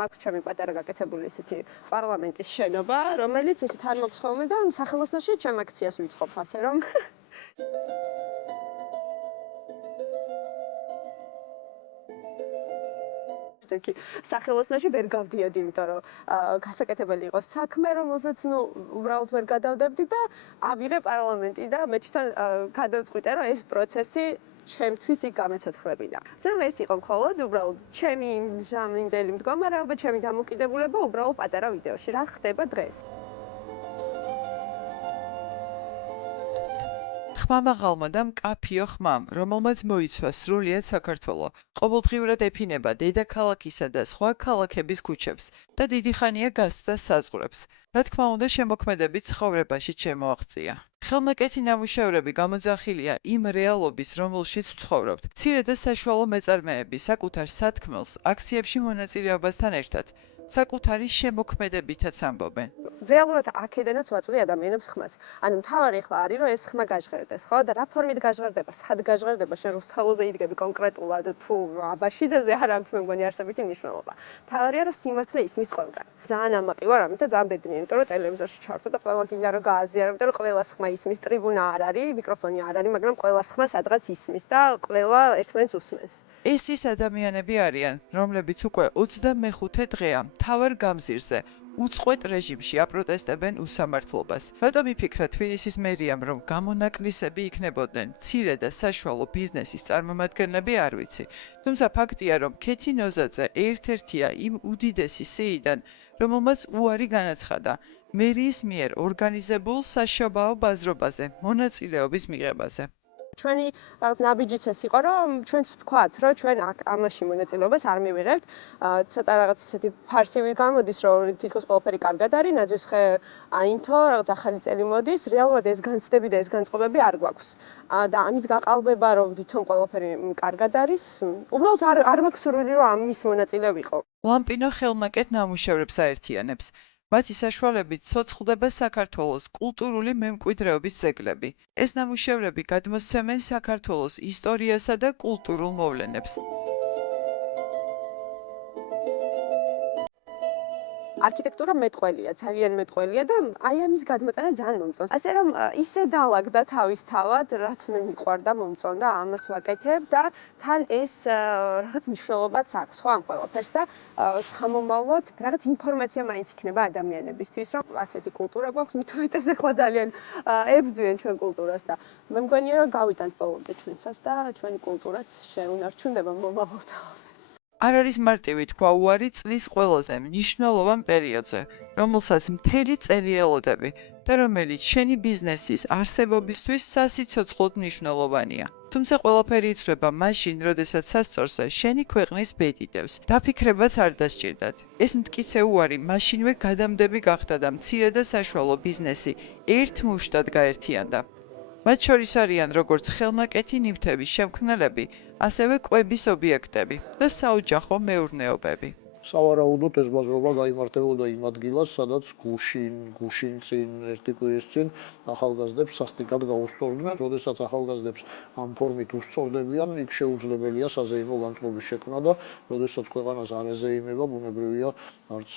მაქვს ჩემი პატარა გაკეთებული ისეთი პარლამენტის შენობა, რომელიც ისეთ არ მოქვს ხოლმე და სახელოსნოში ჩემ აქციას ვიწყობ, ასე რომ კი სახელოსნოში ვერ გავდიოდი, იმიტომ რომ გასაკეთებელი იყო საქმე, რომელზეც უბრალოდ ვერ გადავდებდი და ავიღე პარლამენტი და მე თვითონ გადავწყვიტე, რომ ეს პროცესი ჩემთვის იქ გამეცოცხლებინა. ასე რომ ეს იყო მხოლოდ უბრალოდ ჩემი ჟამინდელი მდგომარეობა, ჩემი დამოკიდებულება უბრალოდ პატარა ვიდეოში. რა ხდება დღეს? ხმამაღალმა და მკაფიო ხმამ, რომელმაც მოიცვა სრულიად საქართველო, ყოველდღიურად ეფინება დედაქალაქისა და სხვა ქალაქების ქუჩებს და დიდი ხანია გასცდა საზღვრებს. რა თქმა უნდა, შემოქმედებით ცხოვრებაში შემოაღწია. ხელნაკეთი ნამუშევრები გამოძახილია იმ რეალობის, რომელშიც ვცხოვრობთ. მცირე და საშუალო მეწარმეები საკუთარ სათქმელს აქციებში მონაწილეობასთან ერთად საკუთარი შემოქმედებითაც ამბობენ. რეალურად აქედანაც ვაწვდი ადამიანებს ხმას. ანუ მთავარი ახლა არის რომ ეს ხმა გაჟღერდეს, ხო? და რა ფორმით გაჟღერდება, სად გაჟღერდება, შენ რუსთაველზე იდგები კონკრეტულად თუ აბაშიძეზე არ აქვს მე მგონი არსებითი მნიშვნელობა. მთავარია რომ სიმართლე ისმის ყველგან. ძალიან ამაყი ვარ, ამიტომ ძალიან ბედნიერი, იმიტომ რომ ტელევიზორში ჩავთო და ყველა გინდა რომ გააზიარო, იმიტომ რომ ყველა ხმა ისმის, ტრიბუნა არ არის, მიკროფონი არ არის, მაგრამ ყველა ხმა სადღაც ისმის და ყველა ერთმანეთს უსმენს. ეს ის ადამიანები არიან, რომლებიც უკვე 25 დღეა მთავარ გამზირზე უწყვეტ რეჟიმში აპროტესტებენ უსამართლობას. რატომ იფიქრა თბილისის მერიამ, რომ გამონაკლისები იქნებოდნენ მცირე და საშუალო ბიზნესის წარმომადგენლები, არ ვიცი. თუმცა ფაქტია, რომ ქეთი ნოზაძე ერთ-ერთია იმ უდიდესი სიიდან, რომელმაც უარი განაცხადა მერიის მიერ ორგანიზებულ საშობაო ბაზრობაზე მონაწილეობის მიღებაზე. ჩვენი რაღაც ნაბიჯიც ეს იყო, რომ ჩვენც ვთქვათ, რომ ჩვენ აქ ამაში მონაწილეობას არ მივიღებთ. ცოტა რაღაც ისეთი ფარსივი გამოდის, რომ თითქოს ყველაფერი კარგად არის, ნაძვისხე აინთო, რაღაც ახალი წელი მოდის, რეალურად ეს განცდები და ეს განწყობები არ გვაქვს. და ამის გაყალბება, რომ თვითონ ყველაფერი კარგად არის, უბრალოდ არ მაქვს სურვილი, რომ ამის მონაწილე ვიყო. ლამპინო ხელნაკეთ ნამუშევრებს აერთიანებს. მათი საშუალებით ცოცხლდება საქართველოს კულტურული მემკვიდრეობის ძეგლები. ეს ნამუშევრები გადმოსცემენ საქართველოს ისტორიასა და კულტურულ მოვლენებს. არქიტექტურა მეტყველია, ძალიან მეტყველია და აი ამის გადმოტანა ძალიან მომწონს. ასე რომ ისე დაალაგდა თავის თავად, რაც მე მიყვარდა, მომწონდა, ამას ვაკეთებ და თან ეს რაღაც მნიშვნელობაც აქვს, ხო, ამ ყველაფერს და სამომავლოდ რაღაც ინფორმაცია მაინც იქნება ადამიანებისთვის, რომ ასეთი კულტურა გვაქვს, მით უმეტეს ახლა ძალიან ებრძვიან ჩვენ კულტურას და მე მგონია რომ გავიტანთ ბოლომდე ჩვენსაც და ჩვენი კულტურაც შეუნარჩუნდება მომავალთან. არ არის მარტივი თქვა უარი წლის ყველაზე მნიშვნელოვან პერიოდზე, რომელსაც მთელი წელი ელოდები და რომელიც შენი ბიზნესის არსებობისთვის სასიცოცხლოდ მნიშვნელოვანია. თუმცა ყველაფერი იცვლება მაშინ, როდესაც სასწორზე შენი ქვეყნის ბედი დევს. დაფიქრებაც არ დასჭირდათ. ეს მტკიცე უარი მაშინვე გადამდები გახდა და მცირე და საშუალო ბიზნესი ერთ მუშტად გაერთიანდა. მათ შორის არიან როგორც ხელნაკეთი ნივთების შემქმნელები, ასევე კვების ობიექტები და საოჯახო მეურნეობები. სავარაუდოდ ეს ბაზრობა გაიმართებოდა იმ ადგილას, სადაც გუშინ წინ ერთი კვირის წინ ახალგაზრდებს სასტიკად გაუსწორდნენ. როდესაც ახალგაზრდებს ამ ფორმით უსწორდებიან, იქ შეუძლებელია საზეიმო განწყობის შექმნა და როდესაც ქვეყანას არ ეზეიმება, ბუნებრივია, არც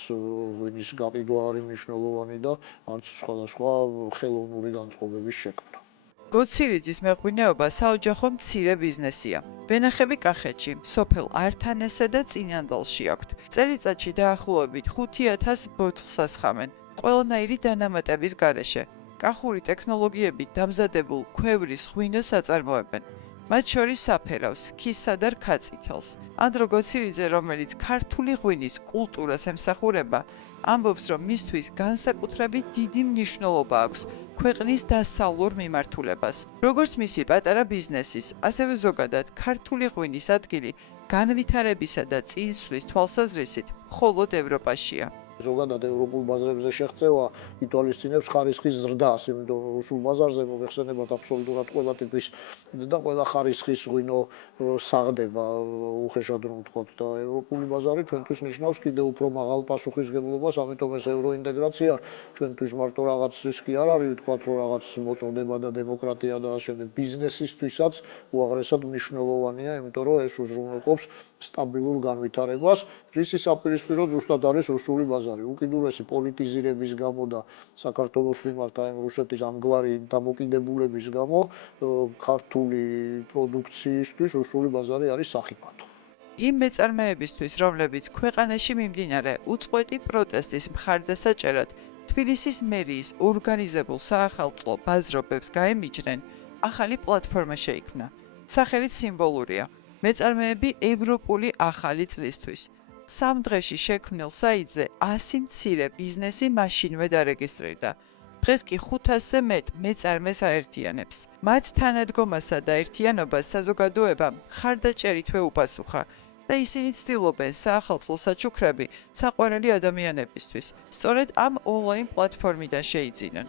ღვინის გაყიდვა არის მნიშვნელოვანი და არც სხვადასხვა ხელოვნური განწყობების შექმნა. გოცირიძის მეღვინეობა საოჯახო მცირე ბიზნესია. ვენახები კახეთში, სოფელ ართანესა და წინანდალში აქვთ. წელიწადში დაახლოებით 5000 ბოთლს ასხამენ, ყველანაირი დანამატების გარეშე. კახური ტექნოლოგიებით დამზადებულ ქვევრის ღვინოს აწარმოებენ. მათ შორის საფერავს, ქისსა და რქაწითელს. ანდრო გოცირიძე, რომელიც ქართული ღვინის კულტურას ემსახურება, ამბობს, რომ მისთვის განსაკუთრებით დიდი მნიშვნელობა აქვს ქვეყნის დასავლურ მიმართულებას. როგორც მისი პატარა ბიზნესის, ასევე ზოგადად ქართული ღვინის ადგილი განვითარებისა და წინსვლის თვალსაზრისით მხოლოდ ევროპაშია. ზოგადად ევროპულ ბაზრებზე შეღწევა ითვალისწინებს ხარისხის ზრდას, იმიტომ რომ რუსულ ბაზარზე მოიხსენებათ აბსოლუტურად ყველა ტიპის და ყველა ხარისხის ღვინო საღდება, უხეშად რომ ვთქვათ და ევროპული ბაზარი ჩვენთვის ნიშნავს კიდევ უფრო მაღალ პასუხისმგებლობას, ამიტომ ეს ევროინტეგრაცია ჩვენთვის მარტო რაღაც რისკი არ არის, ვთქვათ რომ რაღაც მოწოდება და დემოკრატია და ამ შემდეგ ბიზნესისთვისაც უაღრესად მნიშვნელოვანია, იმიტომ რომ ეს უზრუნველყოფს სტაბილურ განვითარებას, რისი საპირისპირო ზუსტად არის რუსული ბაზარი. უკიდურესი პოლიტიზირების გამო და საქართველოს მიმართ აი რუსეთის ამგვარი დამოკიდებულების გამო ქართული პროდუქციისთვის რუსული ბაზარი არის სახიფათო. იმ მეწარმეებისთვის, რომლებიც ქვეყანაში მიმდინარე უწყვეტი პროტესტის მხარდასაჭერად თბილისის მერიის ორგანიზებულ საახალწლო ბაზრობებს გაემიჯნენ, ახალი პლატფორმა შეიქმნა. სახელით სიმბოლურია. მეწარმეები ევროპული ახალი წლისთვის. 3 დღეში შექმნილ საიტზე 100 მცირე ბიზნესი მაშინვე დარეგისტრირდა. დღეს კი 500-ზე მეტ მეწარმეს აერთიანებს. მათ თანადგომასა და ერთიანობას საზოგადოებამ მხარდაჭერითვე უპასუხა და ისინი ცდილობენ საახალწლო საჩუქრები საყვარელი ადამიანებისთვის, სწორედ ამ ონლაინ პლატფორმიდან შეიძინონ.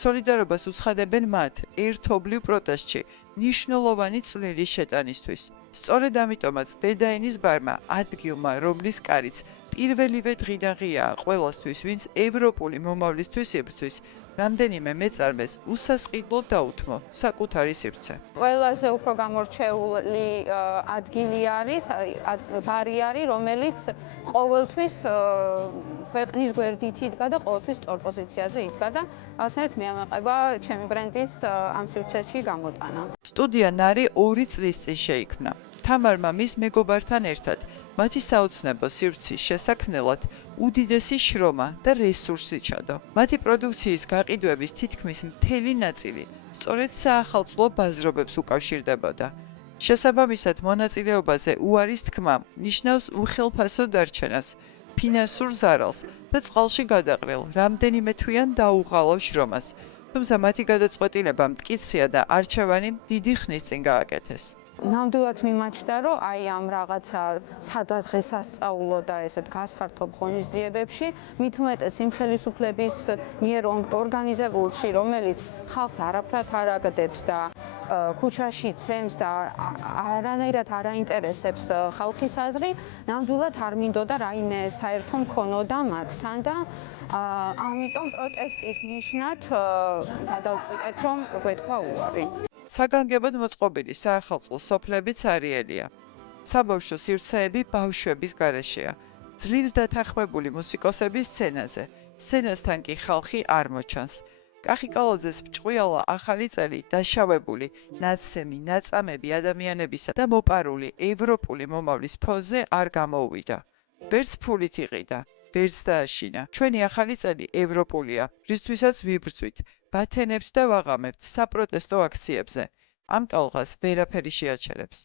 სოლიდარობას უცხადებენ მათ ერთობლივ პროტესტში მნიშვნელოვანი წვლილი შეტანისთვის. სწორედ ამიტომაც დედაენის ბარმა ადგილმა, რომლის კარიც პირველივე დღიდან ღიაა ყველასთვის, ვინც ევროპული მომავლისთვის იბრძვის, რამდენიმე მეწარმეს უსასყიდლოდ დაუთმო საკუთარი სივრცე. ყველაზე უფრო გამორჩეული ადგილი არის ბარი არის, რომელიც ყოველთვის ქვეყნის გვერდით იდგა და ყოველთვის სწორ პოზიციაზე იდგა და რაღაცნაირად მეამაყება ჩემი ბრენდის ამ სივრცეში გამოტანა. სტუდია ნარი 2 წლის წინ შეიქმნა. თამარმა მის მეგობართან ერთად მათი საოცნებო სივრცის შესაქმნელად უდიდესი შრომა და რესურსი ჩადო. მათი პროდუქციის გაყიდვების თითქმის მთელი ნაწილი სწორედ საახალწლო ბაზრობებს უკავშირდებოდა. შესაბამისად, მონაწილეობაზე უარის თქმა ნიშნავს უხელფასო დარჩენას, ფინანსურ ზარალს და წყალში გადაყრილ რამდენიმე თვიან დაუღალავ შრომას. თუმცა მათი გადაწყვეტილება მტკიცია და არჩევანი დიდი ხნის წინ გააკეთეს. ნამდვილად მიმაჩნდა, რომ აი ამ რაღაცა სადღესასწაულო და ესეთ გასხართობ ღონისძიებებში, მით უმეტეს იმ ხელისუფლების მიერ ორგანიზებულში, რომელიც ხალხს არაფრად არ აგდებს და ქუჩაში ცემს და არანაირად არ აინტერესებს ხალხის აზრი, ნამდვილად არ მინდოდა რაიმე საერთო მქონოდა მათთან და ამიტომ პროტესტის ნიშნად გადავწყვიტეთ, რომ გვეთქვა უარი. საგანგებოდ მოწყობილი საახალწლო სოფლებიც არიელია. საბავშვო სივრცეები ბავშვების გარეშეა. ძლივს დათანხმებული მუსიკოსების სცენაზე. სცენასთან კი ხალხი არ მოჩანს. კახიკალაძეს ბრჭყვიალა ახალი წელი დაშავებული, ნაცემი, ნაწამები ადამიანებისა და მოპარული ევროპული მომავლის ფონზე არ გამოუვიდა. ვერც ფულით იყიდა, ვერც დააშინა. ჩვენი ახალი წელი ევროპულია, რისთვისაც ვიბრძვით, ვათენებთ და ვაღამებთ საპროტესტო აქციებზე. ამ ტალღას ვერაფერი შეაჩერებს.